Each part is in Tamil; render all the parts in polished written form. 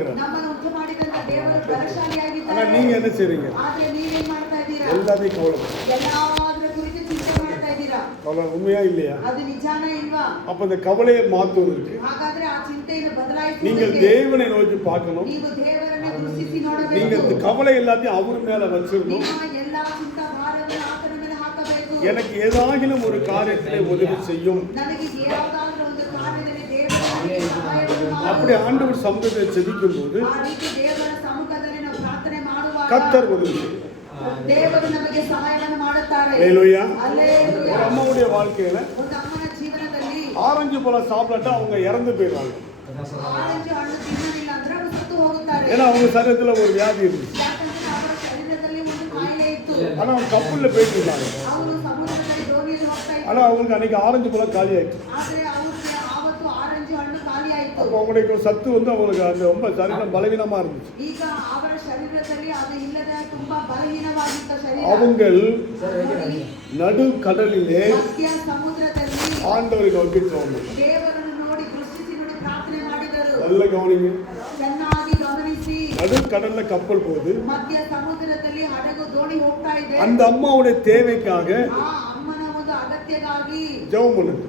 இருக்கிறார். ஆனா நீங்க என்ன செய்றீங்க? எல்லாத்தையும் கவலை உண்மையா இல்லையா? அப்ப இந்த கவலையை மாற்றுவதற்கு நீங்கள் தேவனை நோக்கி பார்க்கணும். நீங்க இந்த கவலை எல்லாத்தையும் அவர் மேல வச்சிடணும். எனக்கு ஏதாகிலும் ஒரு காரியத்திலே உதவி செய்யும். அப்படி ஆண்டவர் சமூகத்தை செபிக்கும் போது கர்த்தர் உதவி செய்யும். ஹல்லேலூயா. ஒரு அம்மாவுடைய வாழ்க்கையில ஆரஞ்சு பழம் சாப்பிட்டா அவங்க இறந்து போயிடுவாங்க. ஏன்னா அவங்க சரீரத்துல ஒரு வியாதி இருந்துச்சு. ஆனா அவங்க கப்பல்ல போயிட்டு இருந்தாங்க. ஆனா அவங்களுக்கு அன்னைக்கு ஆரஞ்சு பழம் காலி ஆயிடுச்சு. அப்போ அவங்களுடைய சத்து வந்து அவங்களுக்கு அந்த ரொம்ப சரீரம் பலவீனமா இருந்துச்சு. அவங்க நடு கடலிலே ஆண்டவரை நோக்கி போகணும். நல்ல கவனிங்க. நடு கடல்ல கப்பல் போகுது. அந்த அம்மாவுடைய தேவைக்காக ஜெபம் பண்ணுது.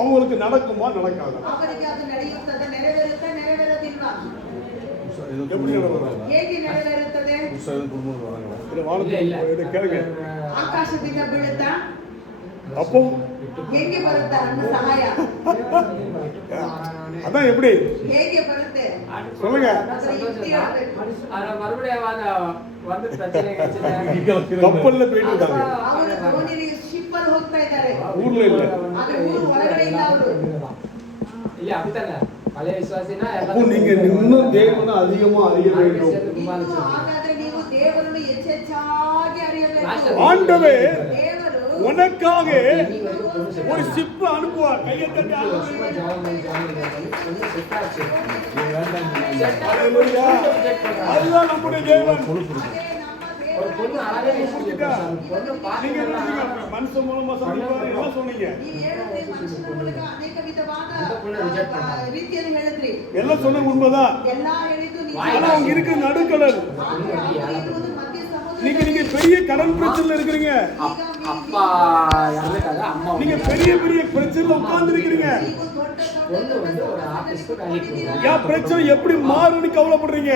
அவங்களுக்கு நடக்குமா நடக்காதா? எப்படி கேளுங்க. அப்போ அதான் எப்படி சொல்லுங்க. கப்பல்ல போயிட்டு இருக்காங்க. ஊர்ல இல்ல. அப்போ நீங்க இன்னும் தேவனை அதிகமா அறிய வேண்டும். ஆண்டவே உனக்காக ஒரு ஷிப் அனுப்புவார். கையை தட்டி அதுதான் நம்முடைய தேவன். மனுஷன் மூலமா சந்திப்பாரு. என்ன சொன்னீங்க? எல்லாம் சொன்ன உண்மைதான். ஆனா அவங்க இருக்கிற நடுக்கடல். நீங்க பெரிய கடன் பிரச்சனை இருக்கிறீங்க. நீங்க பெரிய பெரிய பிரச்சனை உட்கார்ந்து இருக்கிறீங்க. என் பிரச்சனை எப்படி மாறுன்னு கவலைப்படுறீங்க.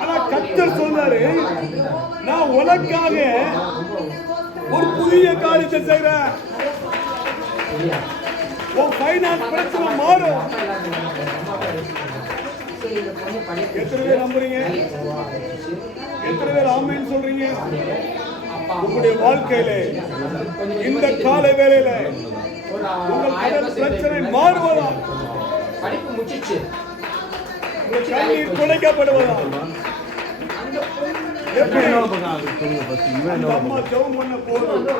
ஆனா கர்த்தர் சொல்றாரு, நான் உனக்காக ஒரு புதிய காரியத்தை செய்றேன். உன் ஃபைனான்ஸ் பிரச்சனை மாறும். எத்தனை பேர் நம்புறீங்க? எத்தனை பேர் ஆமென் சொல்றீங்க? உங்களுடைய வாழ்க்கையில இந்த கால வேளையில உங்கள் பிரச்சனை மாறுவதா? படிப்பு முடிச்சிச்சு. கண்ணீர் துடைக்கப்படுவதா? அம்மா ஜெபம் பண்ண போனது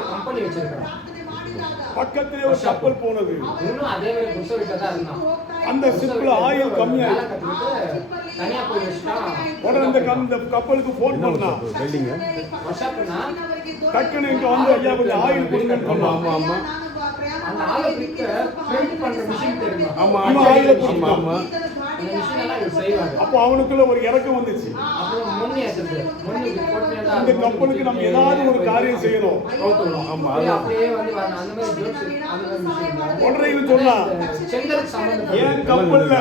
பக்கத்திலே ஒரு கப்பல் போனது. அந்த ஷிப்ல ஆயில் கம்மியா உடனே அந்த கப்பலுக்கு போன் பண்ணா. டக்குனு இங்க வந்து ஐயா கொஞ்சம் ஆயில் கொடுங்கன்னு சொன்னா. ஆமா ஆமா அப்போ அவனுக்குள்ள ஒரு இறக்கம் வந்துச்சு. இந்த கப்பலுக்கு நம்ம ஏதாவது ஒரு காரியம் செய்யணும். உடனே சொன்னா, என் கப்பல்ல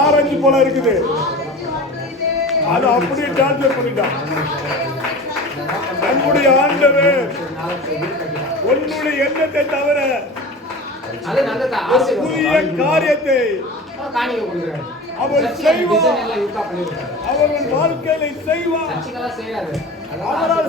ஆரஞ்சு பழம் இருக்குது, அது அப்படியே டார்ச்சர் பண்ணிட்டான். நம்முடைய ஆண்டவர் உன்னுடைய எண்ணத்தை தவிர புதிய காரியத்தை அவர் செய்வார். அவர்கள் வாழ்க்கையை செய்வார். அவரால்